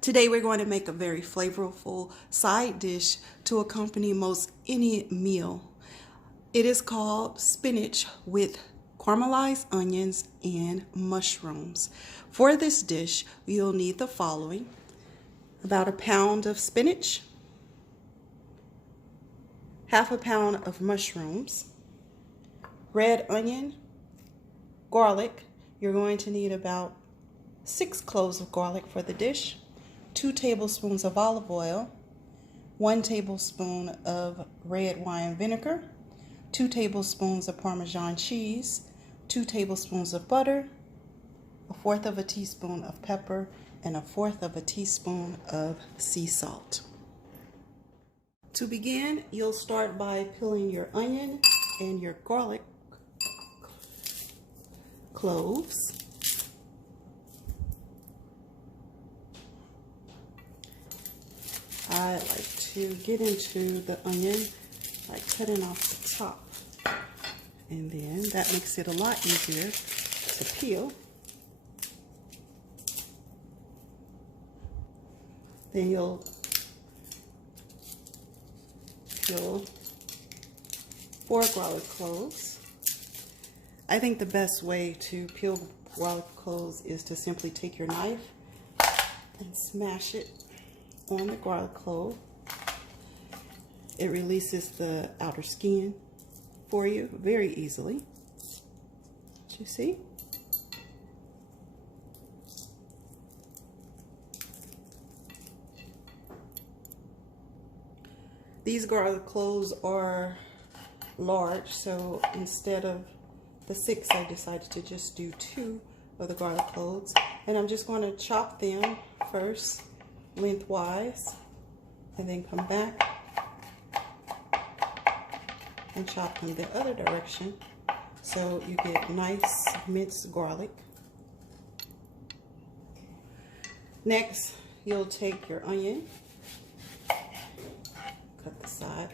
Today we're going to make a very flavorful side dish to accompany most any meal. It is called spinach with caramelized onions and mushrooms. For this dish, you'll need the following: about a pound of spinach, half a pound of mushrooms, red onion, garlic. You're going to need about 6 cloves of garlic for the dish, 2 tablespoons of olive oil, 1 tablespoon of red wine vinegar, 2 tablespoons of parmesan cheese, 2 tablespoons of butter, 1/4 of a teaspoon of pepper, and 1/4 of a teaspoon of sea salt. To begin, you'll start by peeling your onion and your garlic cloves. I like to get into the onion by cutting off the top, and then that makes it a lot easier to peel. Then you'll peel 4 garlic cloves. I think the best way to peel garlic cloves is to simply take your knife and smash it on the garlic clove. It releases the outer skin for you very easily. Do you see? These garlic cloves are large, so instead of the 6, I decided to just do 2 of the garlic cloves. And I'm just going to chop them first lengthwise, and then come back and chop them the other direction, so you get nice minced garlic. Next, you'll take your onion, cut the side,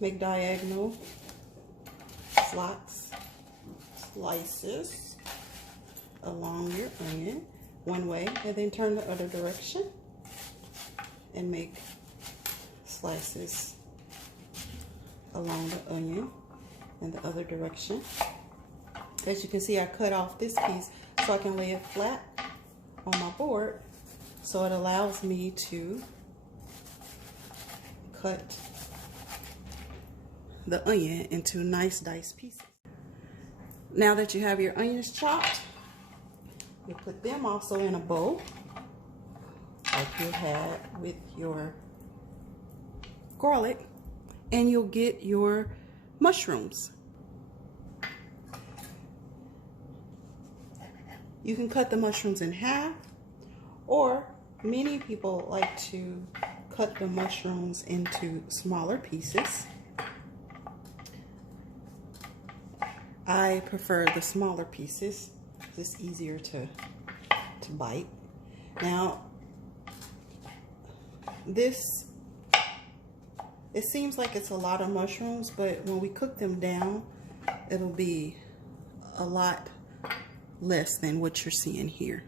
make diagonal slices along your onion one way, and then turn the other direction and make slices along the onion in the other direction. As you can see, I cut off this piece so I can lay it flat on my board, so it allows me to cut the onion into nice diced pieces. Now that you have your onions chopped, you put them also in a bowl like you had with your garlic, and you'll get your mushrooms. You can cut the mushrooms in half, or many people like to cut the mushrooms into smaller pieces. I prefer the smaller pieces. It's easier to bite. Now, it seems like it's a lot of mushrooms, but when we cook them down, it'll be a lot less than what you're seeing here.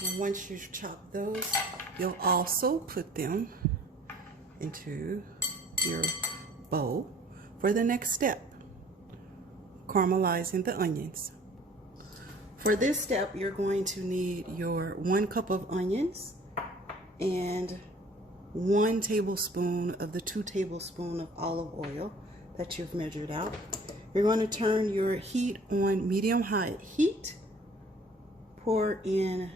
And once you've chopped those, you'll also put them into your bowl for the next step, caramelizing the onions. For this step, you're going to need your 1 cup of onions and 1 tablespoon of the 2 tablespoons of olive oil that you've measured out. You're going to turn your heat on medium-high heat. Pour in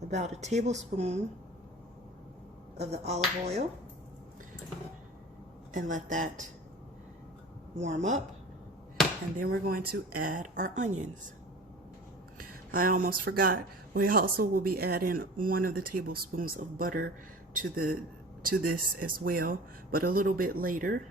about a tablespoon of the olive oil and let that warm up, and then we're going to add our onions. I almost forgot, we also will be adding 1 of the tablespoons of butter to this as well, but a little bit later.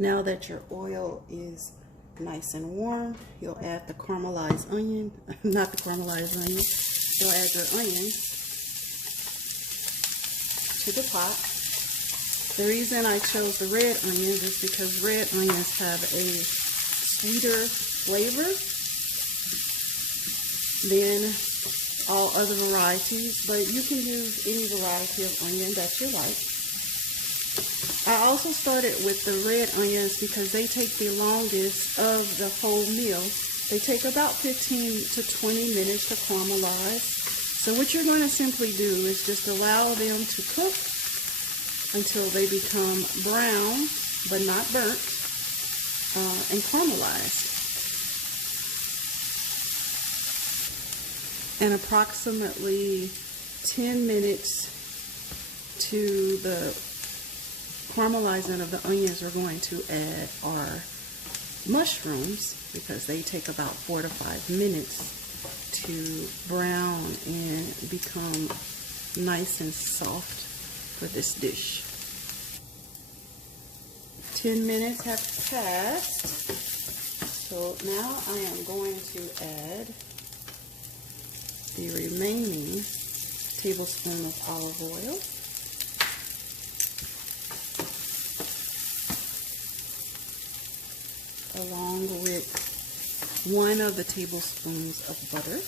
Now that your oil is nice and warm, you'll add the caramelized onion, not the caramelized onion, you'll add your onions to the pot. The reason I chose the red onions is because red onions have a sweeter flavor than all other varieties, but you can use any variety of onion that you like. I also started with the red onions because they take the longest of the whole meal. They take about 15 to 20 minutes to caramelize. So what you're going to simply do is just allow them to cook until they become brown, but not burnt, and caramelized. And approximately 10 minutes to the caramelizing of the onions, we're going to add our mushrooms because they take about 4 to 5 minutes to brown and become nice and soft for this dish. 10 minutes have passed, so now I am going to add the remaining tablespoon of olive oil, along with 1 of the tablespoons of butter,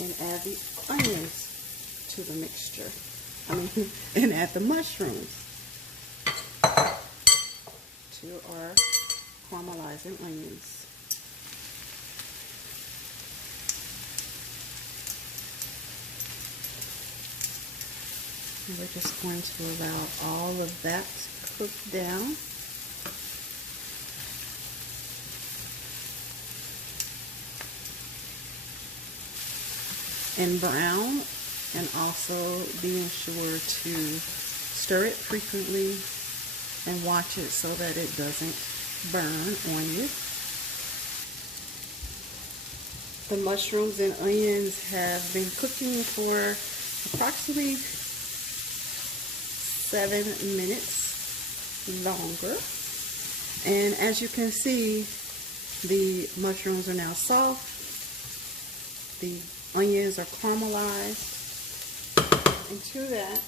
and add the onions to the mixture. And add the mushrooms to our caramelizing onions. And we're just going to allow all of that to cook down. And brown, and also being sure to stir it frequently and watch it so that it doesn't burn on you. The mushrooms and onions have been cooking for approximately 7 minutes longer, and as you can see, the mushrooms are now soft, the onions are caramelized, and to that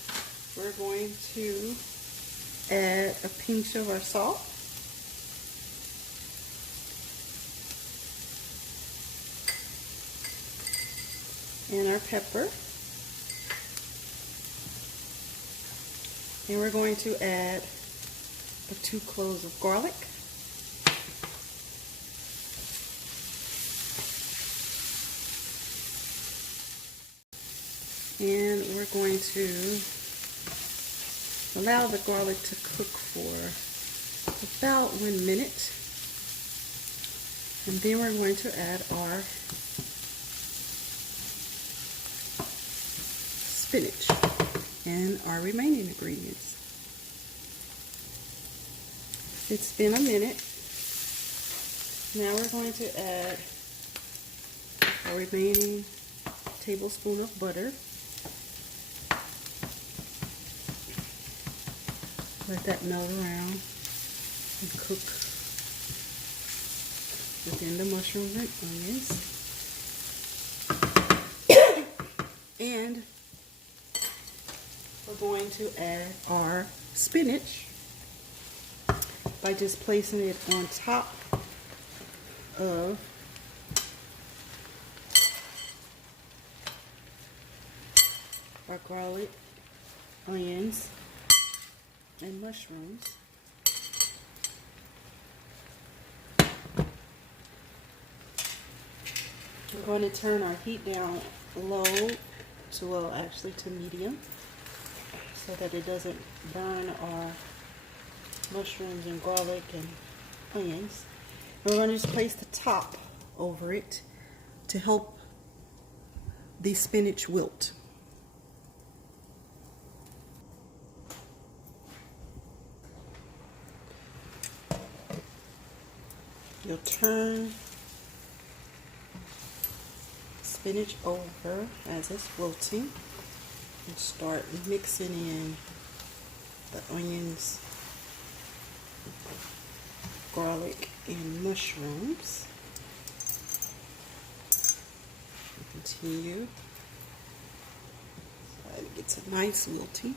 we're going to add a pinch of our salt, and our pepper, and we're going to add the 2 cloves of garlic, and we're going to allow the garlic to cook for about 1 minute, and then we're going to add our spinach and our remaining ingredients. It's been a minute. Now we're going to add our remaining tablespoon of butter. Let that melt around and cook within the mushrooms and onions. And we're going to add our spinach by just placing it on top of our garlic, onions, and mushrooms. We're going to turn our heat down low to, well, actually to medium, so that it doesn't burn our mushrooms and garlic and onions. And we're going to just place the top over it to help the spinach wilt. You'll turn spinach over as it's wilting and start mixing in the onions, garlic, and mushrooms. Continue. It's a nice wilty.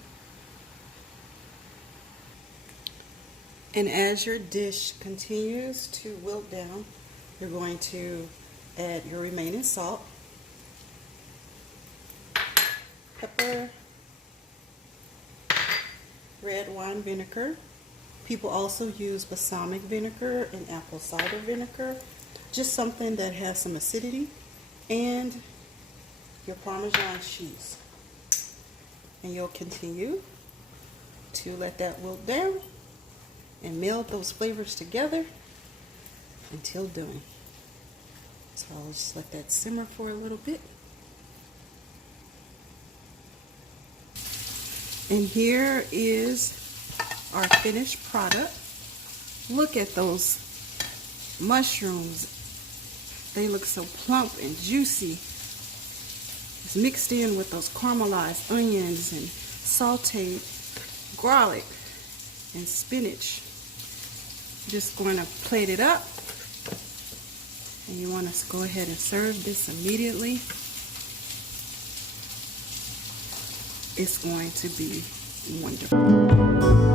And as your dish continues to wilt down, you're going to add your remaining salt, pepper, red wine vinegar. People also use balsamic vinegar and apple cider vinegar, just something that has some acidity, and your Parmesan cheese. And you'll continue to let that wilt down and meld those flavors together until done. So I'll just let that simmer for a little bit. And here is our finished product. Look at those mushrooms. They look so plump and juicy. It's mixed in with those caramelized onions and sauteed garlic and spinach. Just going to plate it up, and you want to go ahead and serve this immediately. It's going to be wonderful.